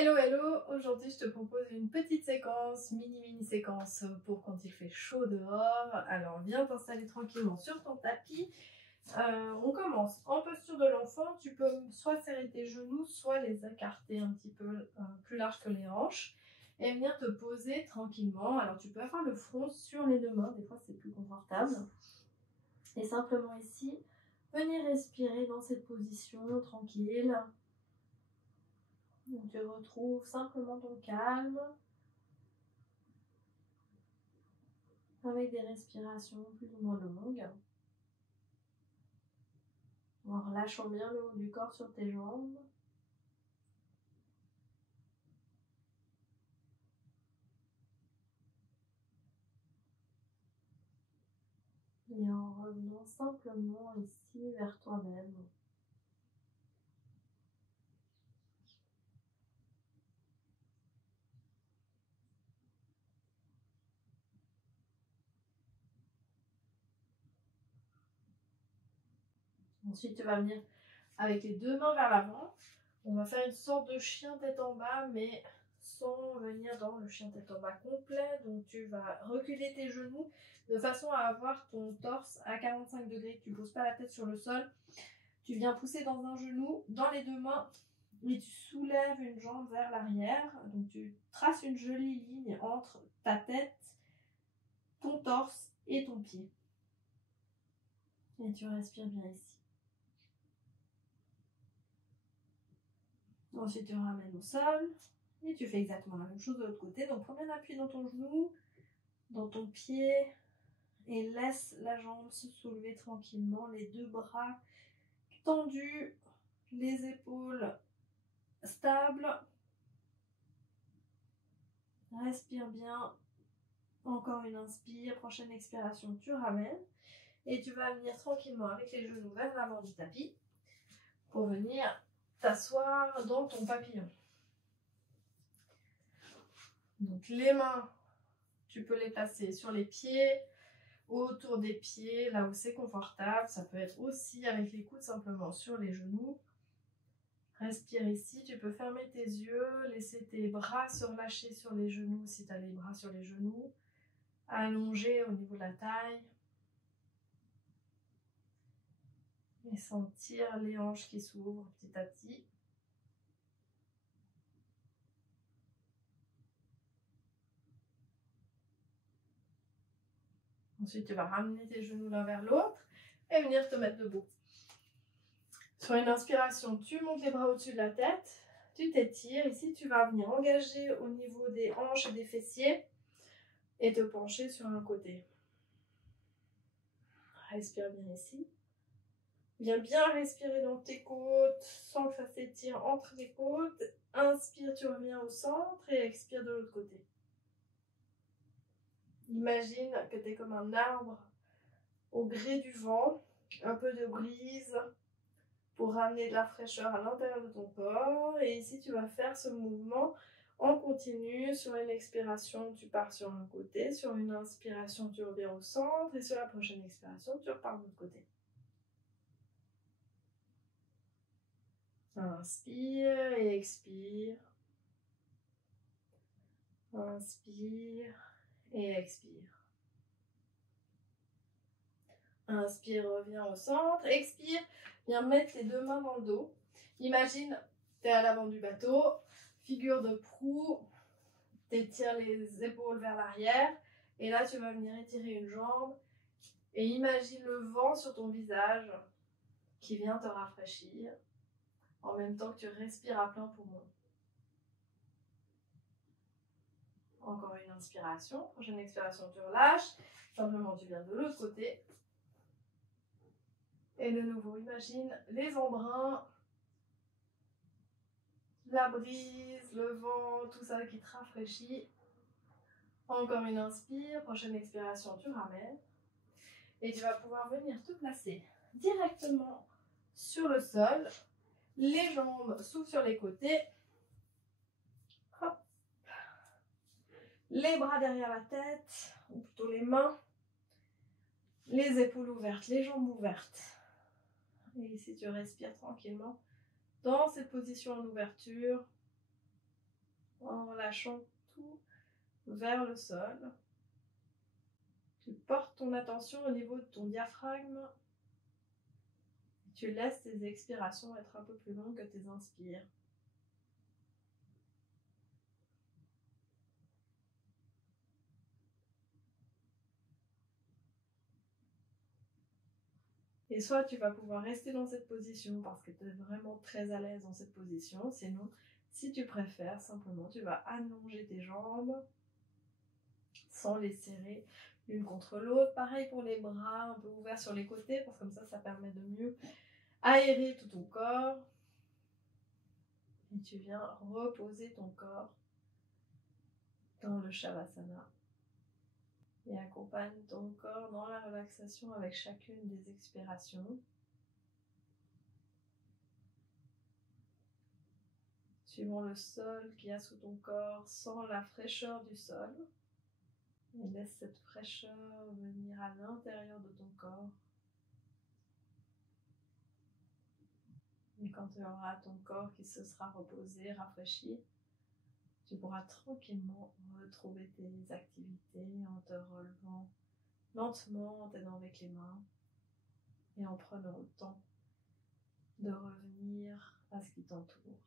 Hello hello, aujourd'hui je te propose une petite séquence, mini séquence pour quand il fait chaud dehors. Alors viens t'installer tranquillement sur ton tapis. On commence en posture de l'enfant, tu peux soit serrer tes genoux, soit les écarter un petit peu plus large que les hanches et venir te poser tranquillement. Alors tu peux avoir le front sur les deux mains, des fois c'est plus confortable. Et simplement ici, venir respirer dans cette position tranquille. Donc, tu retrouves simplement ton calme avec des respirations plus ou moins longues. En relâchant bien le haut du corps sur tes jambes. Et en revenant simplement ici vers toi-même. Ensuite, tu vas venir avec les deux mains vers l'avant. On va faire une sorte de chien tête en bas, mais sans venir dans le chien tête en bas complet. Donc, tu vas reculer tes genoux de façon à avoir ton torse à 45 degrés. Tu ne poses pas la tête sur le sol. Tu viens pousser dans un genou, dans les deux mains, et tu soulèves une jambe vers l'arrière. Donc, tu traces une jolie ligne entre ta tête, ton torse et ton pied. Et tu respires bien ici. Ensuite, tu ramènes au sol et tu fais exactement la même chose de l'autre côté. Donc, prends bien appui dans ton genou, dans ton pied et laisse la jambe se soulever tranquillement. Les deux bras tendus, les épaules stables. Respire bien. Encore une inspire. Prochaine expiration, tu ramènes. Et tu vas venir tranquillement avec les genoux vers l'avant du tapis pour venir t'asseoir dans ton papillon. Donc les mains, tu peux les placer sur les pieds, autour des pieds, là où c'est confortable. Ça peut être aussi avec les coudes simplement sur les genoux. Respire ici, tu peux fermer tes yeux, laisser tes bras se relâcher sur les genoux si tu as les bras sur les genoux. Allonger au niveau de la taille. Et sentir les hanches qui s'ouvrent petit à petit. Ensuite, tu vas ramener tes genoux l'un vers l'autre et venir te mettre debout. Sur une inspiration, tu montes les bras au-dessus de la tête, tu t'étires. Ici, tu vas venir engager au niveau des hanches et des fessiers et te pencher sur un côté. Respire bien ici. Viens bien respirer dans tes côtes sans que ça s'étire entre les côtes. Inspire, tu reviens au centre et expire de l'autre côté. Imagine que tu es comme un arbre au gré du vent, un peu de brise pour ramener de la fraîcheur à l'intérieur de ton corps. Et ici, tu vas faire ce mouvement en continu. Sur une expiration, tu pars sur un côté. Sur une inspiration, tu reviens au centre. Et sur la prochaine expiration, tu repars de l'autre côté. Inspire et expire. Inspire et expire. Inspire, reviens au centre. Expire, viens mettre tes deux mains dans le dos. Imagine, tu es à l'avant du bateau, figure de proue, tu étires les épaules vers l'arrière. Et là, tu vas venir étirer une jambe. Et imagine le vent sur ton visage qui vient te rafraîchir en même temps que tu respires à plein poumon. Encore une inspiration. Prochaine expiration, tu relâches. Simplement, tu viens de l'autre côté. Et de nouveau, imagine les embruns, la brise, le vent, tout ça qui te rafraîchit. Encore une inspire. Prochaine expiration, tu ramènes. Et tu vas pouvoir venir te placer directement sur le sol. Les jambes s'ouvrent sur les côtés. Hop. Les bras derrière la tête, ou plutôt les mains. Les épaules ouvertes, les jambes ouvertes. Et ici, tu respires tranquillement dans cette position en ouverture. relâchant tout vers le sol. Tu portes ton attention au niveau de ton diaphragme. Tu laisses tes expirations être un peu plus longues que tes inspires. Et soit tu vas pouvoir rester dans cette position parce que tu es vraiment très à l'aise dans cette position. Sinon, si tu préfères, simplement, tu vas allonger tes jambes sans les serrer l'une contre l'autre. Pareil pour les bras, un peu ouverts sur les côtés parce que comme ça permet de mieux aérer tout ton corps. Et tu viens reposer ton corps dans le Shavasana. Et accompagne ton corps dans la relaxation avec chacune des expirations. Suivant le sol qu'il y a sous ton corps, sens la fraîcheur du sol. Et laisse cette fraîcheur venir à l'intérieur de ton corps. Et quand tu auras ton corps qui se sera reposé, rafraîchi, tu pourras tranquillement retrouver tes activités en te relevant lentement, en t'aidant avec les mains et en prenant le temps de revenir à ce qui t'entoure.